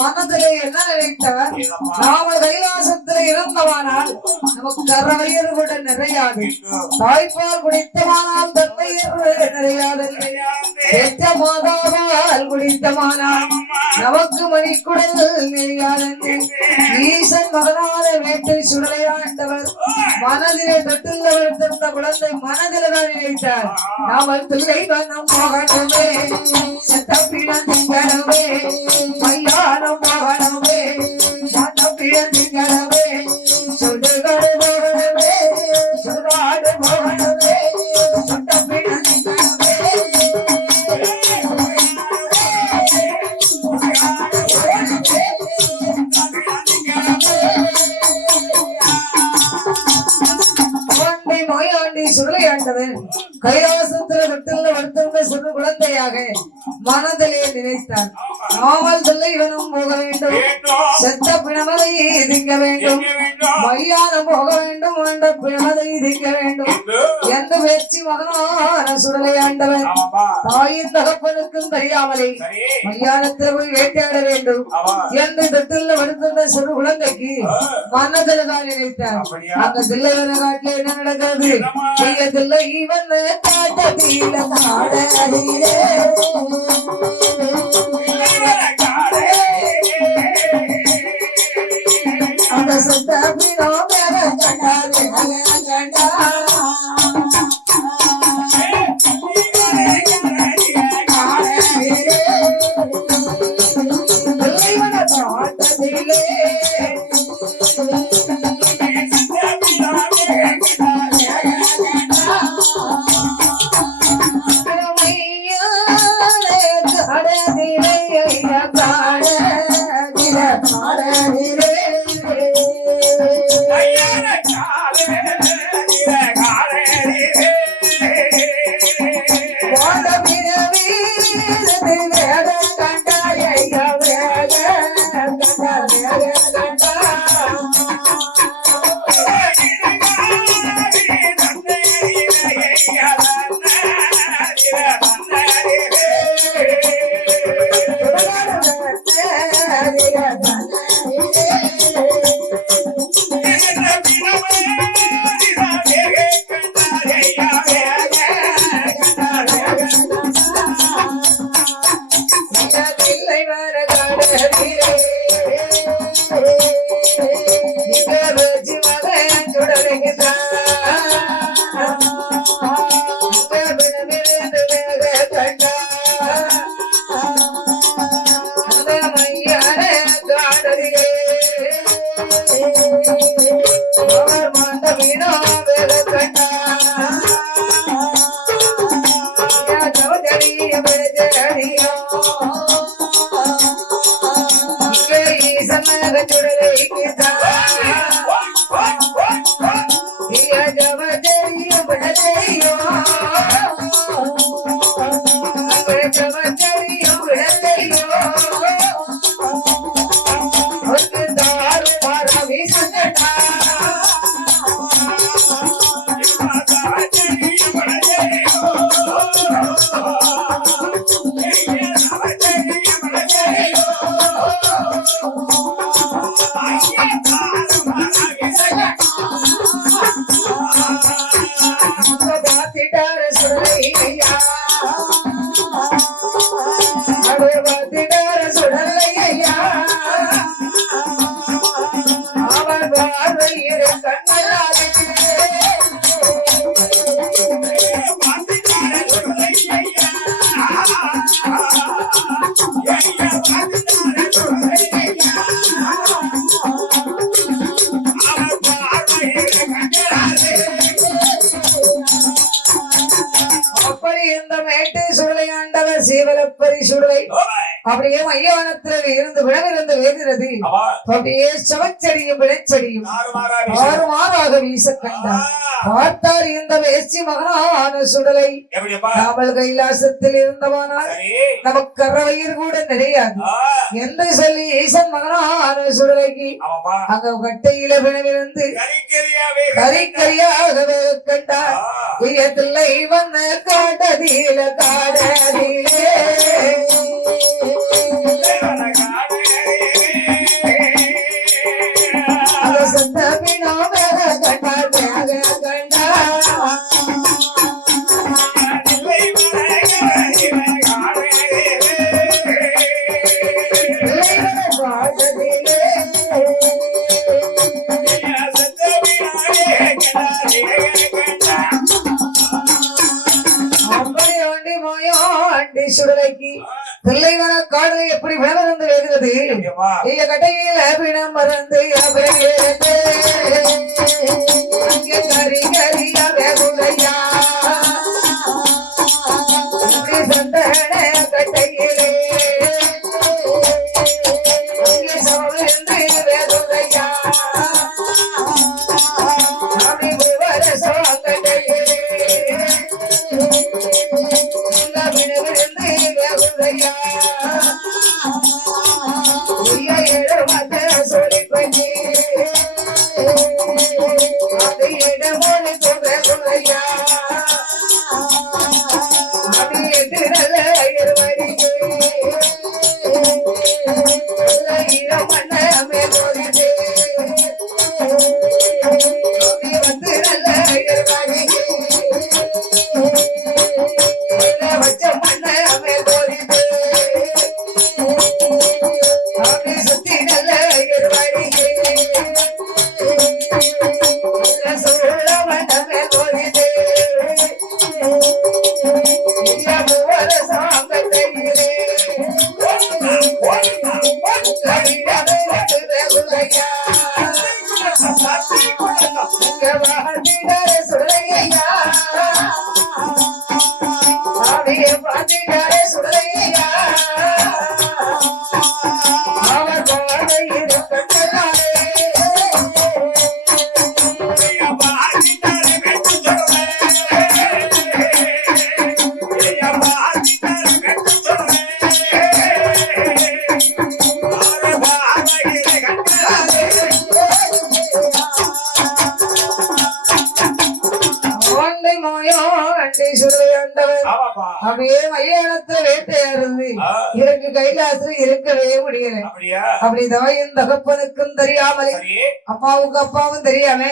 மனதிலே என்ன நினைத்தார்? நாம கைலாசத்தில் இருந்தவானால் நமக்கு கரவயர் கூட நிறையாது, தாய்ப்பால் குடித்தமானால் தந்தையர் நிறையாது, மாதாவால் குடித்தமானால் நமக்கு மணிக்குடல் நிறையாது. ஈசன் மகனால வேட்டை சுடலையாண்டவர் மனதிலே தொட்டுள்ள வைத்திருந்த குழந்தை மனதில் தான் நினைத்தார். நாமல் பிள்ளை வண்ணம் போகட்டுமே, செத்தப்பிழந்திங்களவே, மையானம் போகணுமே, சத்தப்பிழந்திங்களவே, சுடுகாடு போகணுமே, சுடுகாடு போகணுமே, சத்தப்பிழந்திங்களவே. சுடலையாண்டவன் கைலாசத்தில் தொட்டில் வளர்த்திருந்த சிறு குழந்தையாக மனதிலே நினைத்தான். நாமல் பிள்ளைகளும் போக வேண்டும், செத்த பிணமதை திங்க வேண்டும், மையானம் போக வேண்டும், என்ற பிணமதை திங்க வேண்டும் என்று பேச்சு மகனான சுடலையாண்டவன் தாயின் தகப்பனுக்கும் தெரியாமலே மையானத்தில் போய் வேட்டையாட வேண்டும் என்று தொட்டில் வளர்த்திருந்த சிறு குழந்தைக்கு மனதில் தான் நினைத்தான். அந்த தில்லைவன காட்டில் என்ன நடக்கிறது? தில்லை இவன் காட்டத்தில காடலே அந்த சத்தபினோ மேல கண்டாதே கண்டா சுடலை அப்படியே மையவனத்தில் இருந்து விழவிருந்து வேகிறது அப்படியே சவச்செடியும் விளைச்செடியும் மாறாக வீச கண்டார். பார்த்தார் இந்த வேசி மகனான சுடலை. நாமல் கைலாசத்தில் இருந்தவனால் நமக்கு கரவயிர் கூட நிறையாது என்று சொல்லி ஈசன் மகனான சுடலைக்கு அங்க கட்டையில விழவிருந்து கரிக்கரியாக கண்டார். உயரத்தில்லை வந்த காடதில காடதிலே சுடலைக்கு பிள்ளைவன காடு எப்படி விளந்து வேகிறது. கட்டையில பிணம் மறந்து கரி கரியா வேகுலையா சந்தன கட்டையிலே வேகுலையா அப்படியே மையானத்துல வேட்டையாடுறது எனக்கு கைலாசம் இருக்கவே முடியல. அப்படிதான் என் தகப்பனுக்கும் தெரியாமலே அப்பாவுக்கு அப்பாவும் தெரியாம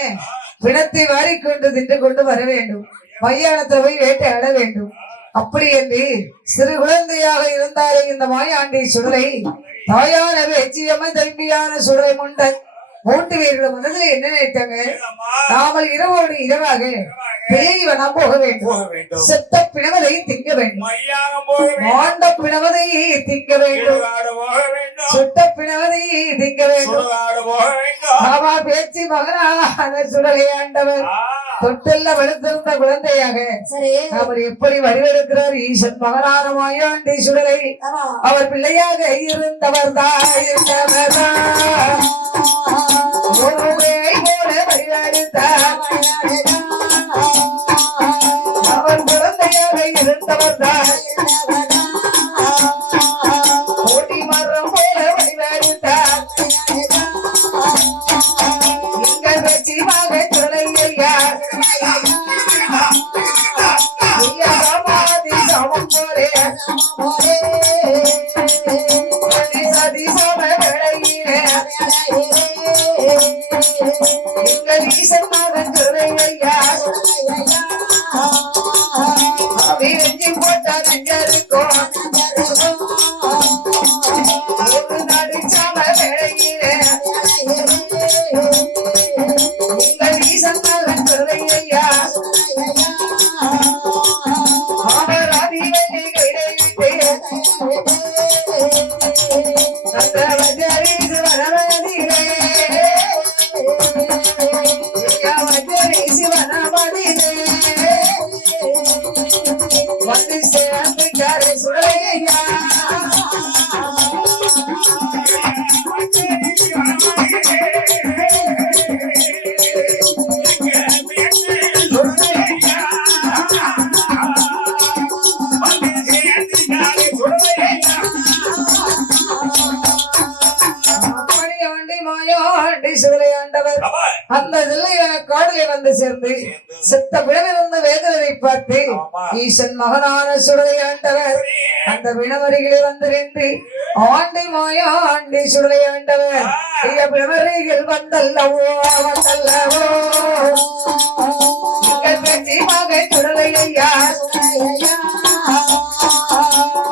பிணத்தை வாரிக்கொண்டு தின்று கொண்டு வர வேண்டும். மையானத்தை போய் வேட்டையாட வேண்டும். அப்படி என்று சிறு குழந்தையாக இருந்தாலே இந்த மாயாண்டி சுடலை தாயான வெச்சியம்மை தம்பியான சுடலை முண்டன் மூன்று பேர்களும் மனதில் என்ன நினைத்தாங்க, நாமல் இரவோடு இரவாக பெரியவனம் போக வேண்டும், செத்த பிணவதை திங்க வேண்டும், மாண்ட பிணவதை திங்க வேண்டும், சுட்ட பிணவதை திங்க வேண்டும். ஆமா பேச்சு மகனான சுடலை ஆண்டவர் தொட்டெல்ல வெளுத்திருந்த குழந்தையாக அவர் எப்படி வடிவெடுக்கிறார் ஈசன் மகனான மாயாண்டி சுடலை. அவர் பிள்ளையாக இருந்தவர் தான் அவர் குழந்தையாக இருந்தவர் தான் ஓடி மரம் போல வடிவெடுத்தார். எங்கள் வெற்றிமாக சுடலையா சமாதி சமம் போலே சதி சம வேளையிலே எங்கள் ஈசன் மகன் சுடலையா அபிரஞ்சி போட்ட நெஞ்சருக்கும் ஒரு நாடு சம வேளையிலே எங்கள் ஈசன் மகன் சுடலையா அவர் அதிபதி கைவிட்டு வந்து சேர்ந்து சுடலையா காடலை வந்து சேர்ந்து செத்த பிணமிருந்த வேதனை பார்த்து ஈசன் மகனான சுடலை ஆண்டவர் அந்த பிணவரிகளை வந்து நின்று ஆண்டி மாயா ஆண்டி சுடலை ஆண்டவர் இந்த பிணவரிகள் வந்தல்லவோ வந்தல்லவோ மகன் சுடலை ஐயா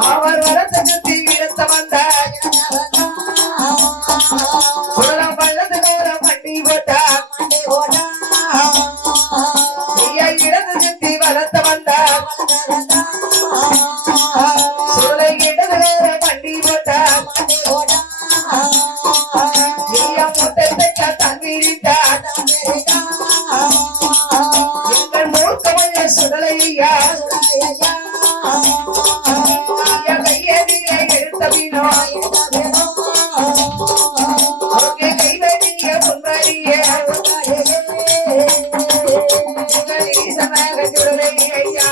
அவர் வரத்தை சுத்தி இடத்த வந்தார் சுடலம் பள்ளத்து நேரம் வண்டி போட்டார் இடது சுத்தி வளர்த்த வந்தார் சுடலை இடது நேரம் வண்டி போட்டார் முட்டை தைக்க தங்கிட்டார் எங்கள் மூர்க்கமல்ல சுடலை ஐயா கையதிலே எடுத்த வீணோ அவங்க கைவதிய பொன்வரிய ஈசனாக சுடலை ஐயா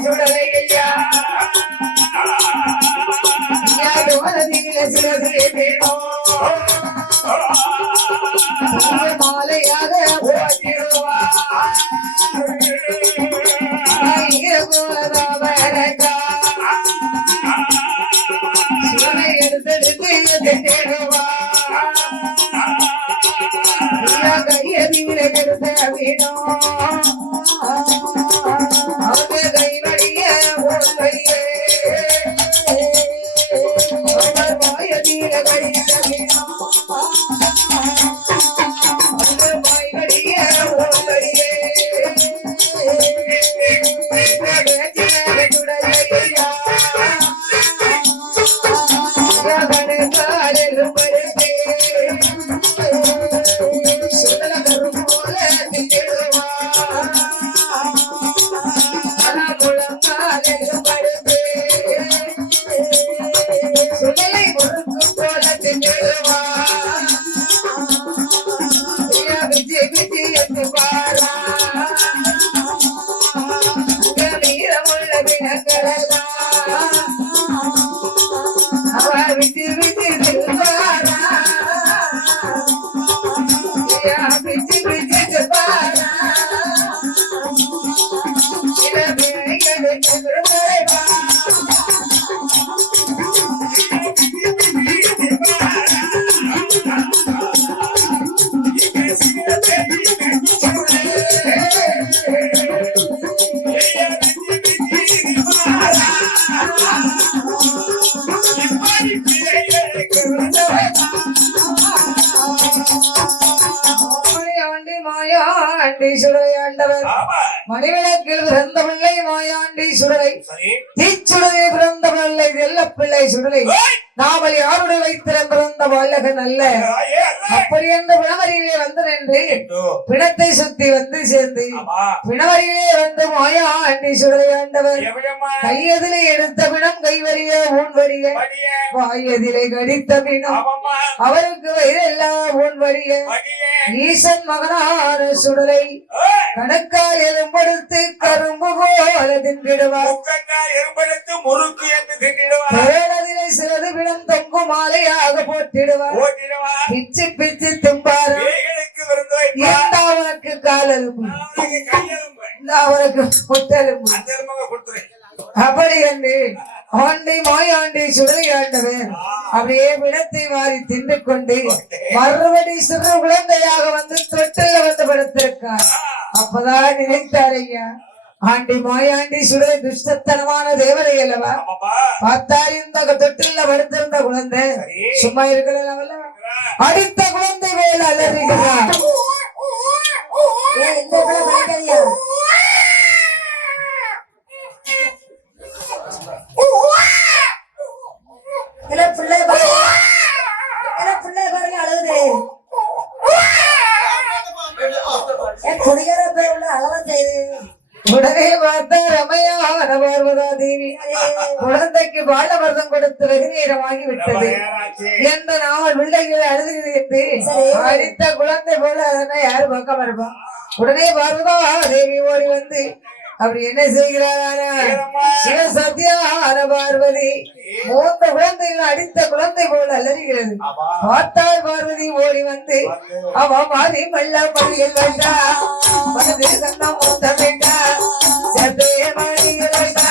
சுடலை ஐயா மாலையாக கையதிலே எடுத்த வீணோ அவங்க கைவடிய ஓய்வையே வாயதிலே கைய வீணோ அவங்க வாய்வடிய ஓய்வையே சுடலையா சுடலையாண்டவர் மணிவிளக்கில் பிறந்த பிள்ளை மாயாண்டி சுடலை தீச்சுடலை பிறந்த பிள்ளை வெள்ள பிள்ளை சுடலை நாமல் யாருடைய வைத்திரம் பிறந்த பாலகன் அல்ல அப்படி என்ற பிணவரியிலே வந்து நின்று பிணத்தை சுத்தி வந்து சேர்ந்து பிணவரியிலே வந்து மாயாண்டி சுடலையாண்டவர் கையதிலே எடுத்த பிணம் கைவரிய ஊன்வரிய வாயதிலே கடித்த பிணம் அவருக்கு வயிறெல்லாம் ஊன்வரிய ஈசன் மகனான சுடலை கணக்கால் எலும்படுத்து கரும்பு போல தின்றிடுவார் பேரதிலே சிலது பிணம் தொங்கு மாலையாக போட்டிடுவார் பிச்சு பிச்சு திம்பார் அவனுக்கு காலெலும்பு அவனுக்கு முத்தெலும்பு அப்படி என்று ஆண்டி மாயாண்டி சுடலையாண்டவர் அப்படியே பிணத்தை மாறி தின்று கொண்டு மறுபடி சிறு குழந்தையாக வந்து தொட்டில வந்து படுத்திருக்கார். அப்பதான் நினைத்தார் ஐயா ஆண்டி மாயாண்டி சுடலை துஷ்டத்தனமான தேவதை அல்லவா பார்த்தா இந்த தொட்டில படுத்திருந்த குழந்தை சும்மா இருக்கலாம் அடுத்த குழந்தை மேல அலறுகிறார். பிள்ளை பாருங்க அழுகுது குடிகார பேர் அழகா செய்து உடனே பார்த்தா ரமையான பார்வதா தேவி குழந்தைக்கு பாலவர்தம் கொடுத்து வெகு நேரமாகி விட்டது என்ற நாள் பிள்ளைகளை அழுதுகிறது என்று அடித்த குழந்தை போல அதனை யாரு பக்கம் இருப்பான். உடனே பார்வதா தேவி ஓடி வந்து அப்படி என்ன செய்கிறாரா சிவ சத்யான பார்வதி மூத்த குழந்தைகள் அடித்த குழந்தை போல் அலறுகிறது. பார்த்தால் பார்வதி ஓடி வந்து அவ மாறி மல்ல மடியில் வைத்தா மனது கண்ணம் மூத்த வைத்தா சத்தே மடியில் வைத்தா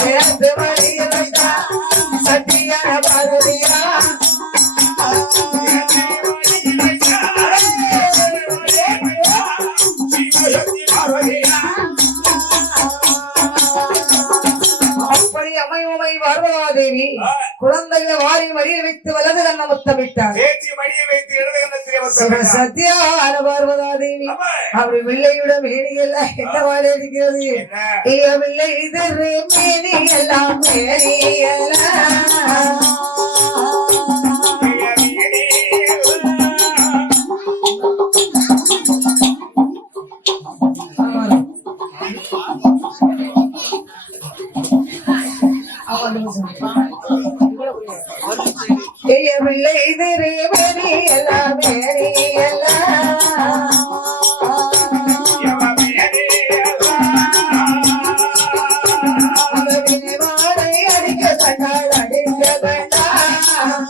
சேர்த்து மடியில் வைத்தா சத்தியான பார்வதியா தேவி குழந்தைகளை வாரி மடியில் வைத்து வலது கண்ண முத்தமிட்டார். சத்யான பார்வதா தேவி அப்படி பிள்ளையோட மேனியெல்லாம் என்ன வாழை இருக்கிறது பிள்ளை இது மேனியெல்லாம் மேனியெல்லாம் பிள்ளை இது மேனி எல்லாம் மேனி எல்லாம் அடிக்க கண்டால் அடிக்க வேண்டாம்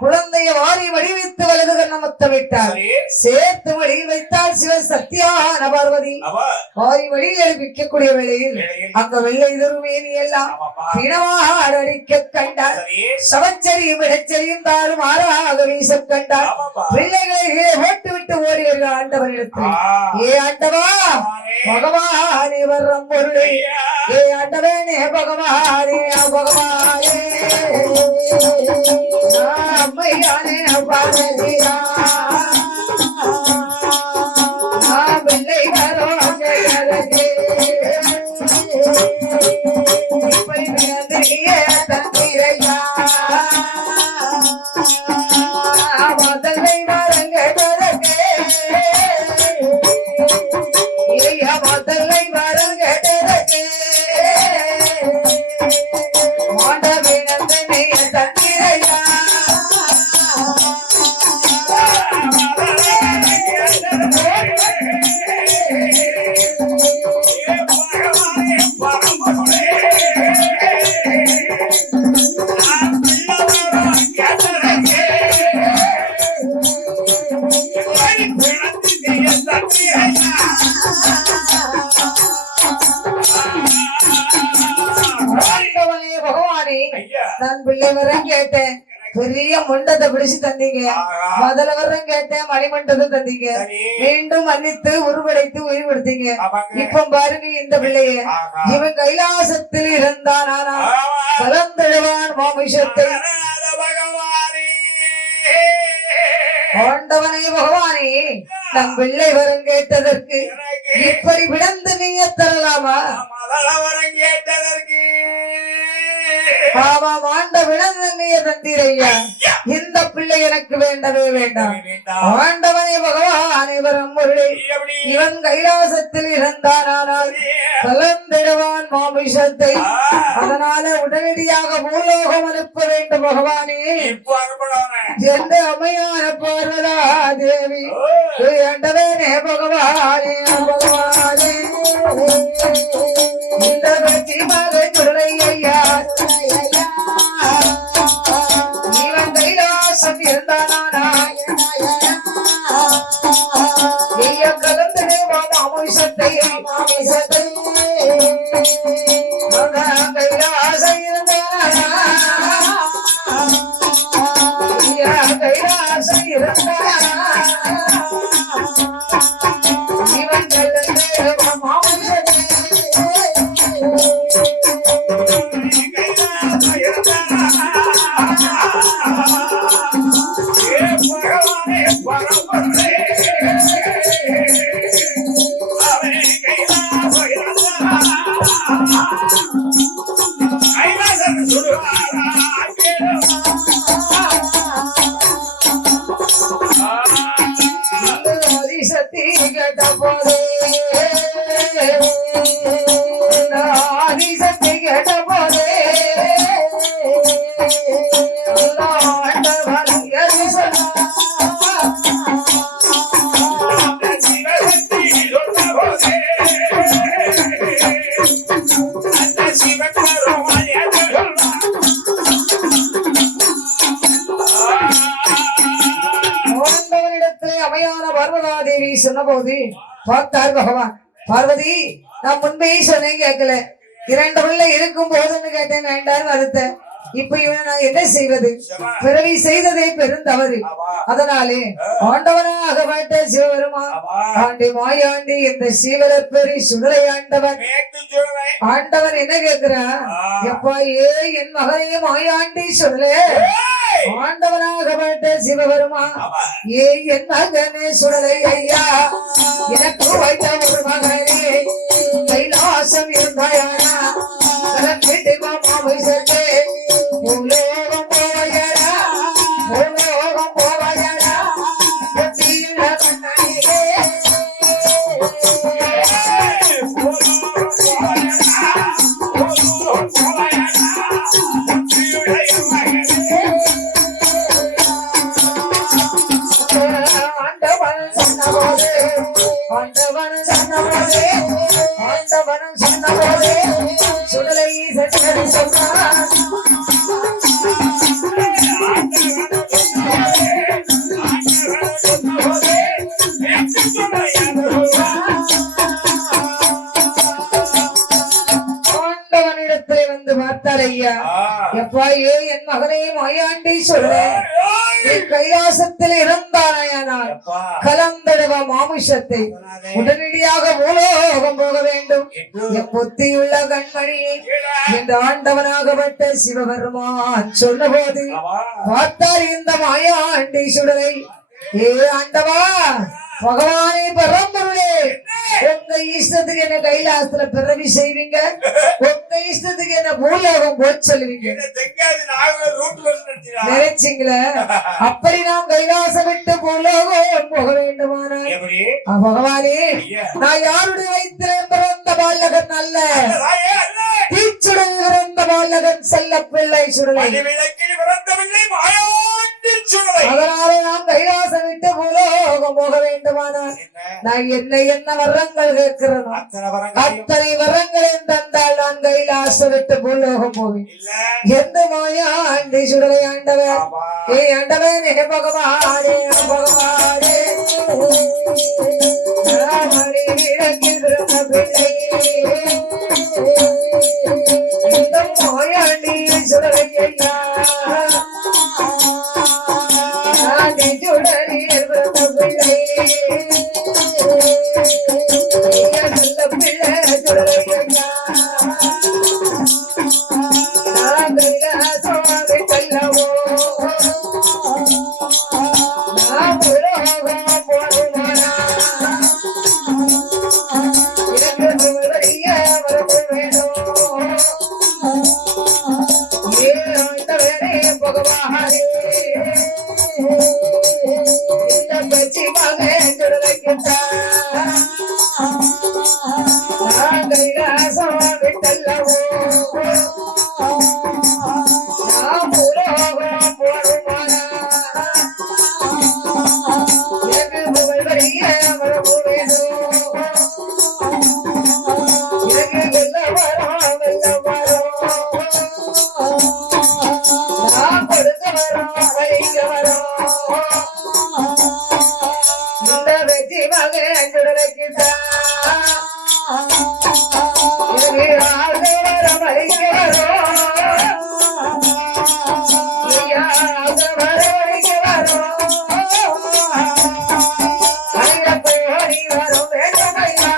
குழந்தைய வாரி வடிவித்து வலது கண்ணமத்தமிட்டார். சேர்த்து வழியில் வைத்தால் சிவ சத்தியான பார்வதி வாரி வழியில் எழுப்பிக்கக்கூடிய வேளையில் அங்க வெள்ளை திருமேனி எல்லாம் பிணவாக அடிக்க கண்டார். சவச்சரியும் இடச்சரியும் தாரும் ஆறாக வீச கண்டார். பிள்ளைகளை போட்டு விட்டு ஓடி வருகிற ஆண்டவரிடத்தில் ஏ ஆண்டவா பகவானே வர்றம் பொருளே ஏ ஆண்டவனே பகவானே பகவானே அம்மையானே பாரதியா வெள்ளை வரோம் தந்திரையா முதலை வரங்கடரே முதலை வரங்கடரே மாண்டவினந்தனே தந்திரையா நான் பிள்ளை வரம் கேட்டேன் பெரிய முண்டத்தை பிடிச்சு தந்தீங்க. முதல்ல வரம் கேட்டேன் மணிமண்டத்தை தந்தீங்க. மீண்டும் மன்னித்து உருவடைத்து உயிர் கொடுத்தீங்க. இப்ப பாருங்க இந்த பிள்ளைய இவன் கைலாசத்தில் இருந்தான் ஆனா கலந்துடுவான் மாமிஷத்தை. ஆண்டவனே பகவானே நம் பிள்ளை வரம் கேட்டதற்கு இப்படி விடந்து நீங்க தரலாமா? வரம் கேட்டதற்கு பாவம் ஆண்ட விளங்கிய தந்தீரையா இந்த பிள்ளை எனக்கு வேண்டவே வேண்டாம். ஆண்டவனை பகவான் அனைவரும் இவன் கைலாசத்தில் இருந்தானால் கலந்திடுவான் மாமிஷத்தை. அதனால உடனடியாக பூலோகம் அனுப்ப வேண்டும் பகவானே என்று அம்மையான பார்வதா தேவி ஆண்டவனே பகவானே பகவானே இந்த வெற்றி மகை துறை ஐயா இவன் கைலாசம் இருந்தானா கலந்திடுவான் மாமிஷத்தை மாமிஷத்தை கைலாசம் இருந்தானா கைலாசம் இருந்தானா இவன் கலந்திடுவான் மாமிஷத்தை சொன்னபோது பார்த்தார் பகவான். பார்வதி நான் முன்பே சொன்னேன் கேட்கல. 2 பிள்ளை இருக்கும் போதுன்னு கேட்டேன் வேண்டாம் மறுத்த. இப்ப இவனை நான் என்ன செய்வது? பிறவி செய்ததே பெருந்தவறு. அதனாலே ஆண்டவனாகப்பட்ட சிவபெருமா ஆண்டி மாயாண்டி இந்த சீவலப்பெரி சுடலை ஆண்டவன் ஆண்டவன் என்ன கேட்கிறான்? எப்பா ஏ என் மகனே மாயாண்டி சுடலே ஆண்டவனாகப்பட்ட சிவபெருமா ஏ என் மகனே சுடலை ஐயா எனக்கு வைத்த ஒரு மகனே கைலாசம் இருந்தாயானா கலப்பிட்டு மாமா சட்டே பூலோகம் போவையடா பூலோகம் போவையடா புத்தியுள்ள கண்ணனியே ஆண்டவன் சொன்னபோதே சுடலை சட்டடி சொன்னான். ஆண்டவனிடத்திலே வந்து பார்த்தார் ஐயா எப்பா ஏ என் மகனே மாயாண்டி சொல்றேன் கைலாசத்தில் இருந்தானால் கலந்தடுவ மாமிஷத்தை உடனடியாக பூலோகம் போக வேண்டும். புத்தியுள்ள கண்மணியை இந்த ஆண்டவனாகப்பட்ட சிவபெருமான் சொன்னபோது பார்த்தார் இந்த மாயாண்டி சுடலை. ஏ ஆண்டவா பகவானே பரம்பொருளே உங்க இஷ்டத்துக்கு என்ன கைலாசத்துல பிறவி செய்வீங்க, உங்க இஷ்டத்துக்கு என்ன பூலோகம் போய் சொல்லுவீங்க நினைச்சீங்களே. அப்படி நாம் கைலாசம் விட்டு பூலோகம் போக வேண்டுமானால் பகவானே நான் யாருடைய வயிற்றில் பிறந்த பாலகன் அல்ல, தீச்சுடல் பிறந்த பாலகன் செல்ல பிள்ளை சுடலை. அதனாலே நாம் கைலாசம் விட்டு பூலோகம் போக வேண்டுமானால் நான் என்ன வரங்கள் கேட்கிறேன் அத்தனை வரங்களை தந்தால் நான் கைலாசம் விட்டு பூலோகம் போவேன். எந்த மாயாண்டி சுடலை ஆண்டவன் ஏ ஆண்டவன் ஏ பகவானே பகவானே ராமணி விளக்கில் பிறந்த பிள்ளை இந்த மாயாண்டி சுடலை ஐயா வரவழைக்க வரும் கோடி வரும் வேண்டுமையா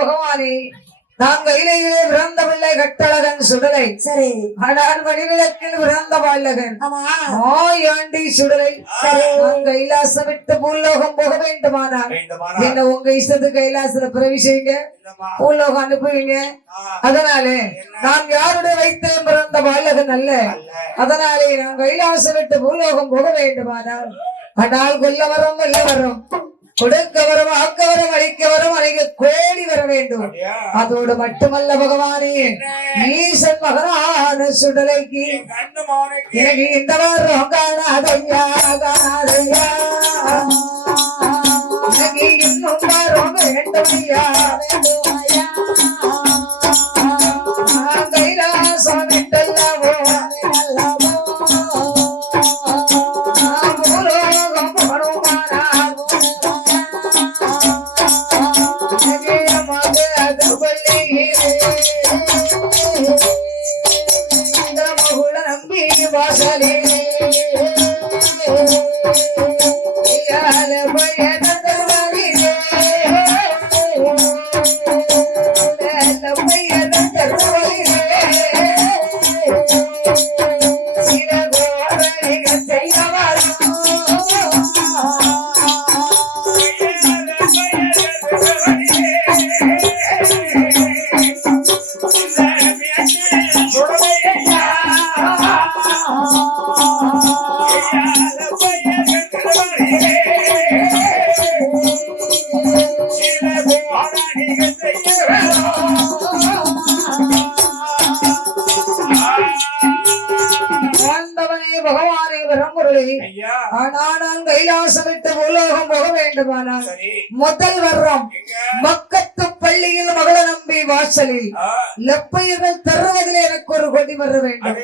பகவானே நான் கையிலேயே பிறந்த பிள்ளை கட்டழகன் சுடலை சரி ஆனால் வடிவிளக்கில் பிறந்த பாலகன் ஆண்டி சுடலை நான் கைலாசம் விட்டு பூலோகம் போக வேண்டுமானால் என்ன உங்க இஷ்டத்து கைலாசத்துல பிறவி செய்யுங்க பூலோகம் அனுப்புவீங்க அதனாலே நான் யாருடைய வைத்தேன் பிறந்த பாலகன் அல்ல அதனாலே நான் கைலாசம் விட்டு பூலோகம் போக வேண்டுமானால் ஆனால் கொல்ல வரும் வெல்ல வரும் கொடுக்க வரும் ஆக்க வரும் அழிக்க வரும் அழிக்க கோடி வர வேண்டும் அதோடு மட்டுமல்ல பகவானே ஈசன் மகனான சுடலைக்கு எனக்கு இந்த வாரம் காணாதையா காணாதையா எனக்கு இன்னும் வாரம் வேண்டுமையா கைலாசம் விட்டல்லவோ நான் கைலாசம் விட்டு உலோகம் போக வேண்டுமானால் முதல் வர்றம் மக்கத்து பள்ளியில் மகள நம்பி வாசலில் லப்பையர்கள் தருவதில் எனக்கு ஒரு கொடி வர வேண்டும்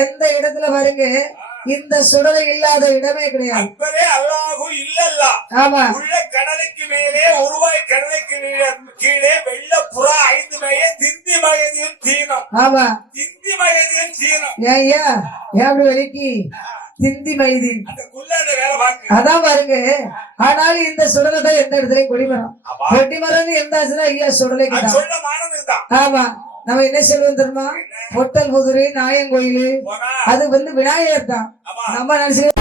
எந்த இடத்துல வருங்க இந்த சுடலை இல்லாத இடமே கிடையாது ஆமா கடலுக்கு மேலே ஒருவாய் கடலுக்கு கீழே வெள்ள புறா 5 மய திந்தி மயதியும் தீனம் ஆமா திந்தி மயதியும் தீனம் ஐயா எப்படி வெளிக்கு திந்தி மைதீன் அதான் பாருங்க ஆனாலும் இந்த சுடலை தான் எந்த இடத்துலயும் கொடிமரம் கொடிமரம் எந்த ஐயா சுடலை ஆமா நம்ம என்ன சொல்லுவோம் தெரியுமா பொட்டல் புதுரை நாயங்கோயில் அது விநாயகர் தான் நம்ம நினைச்சு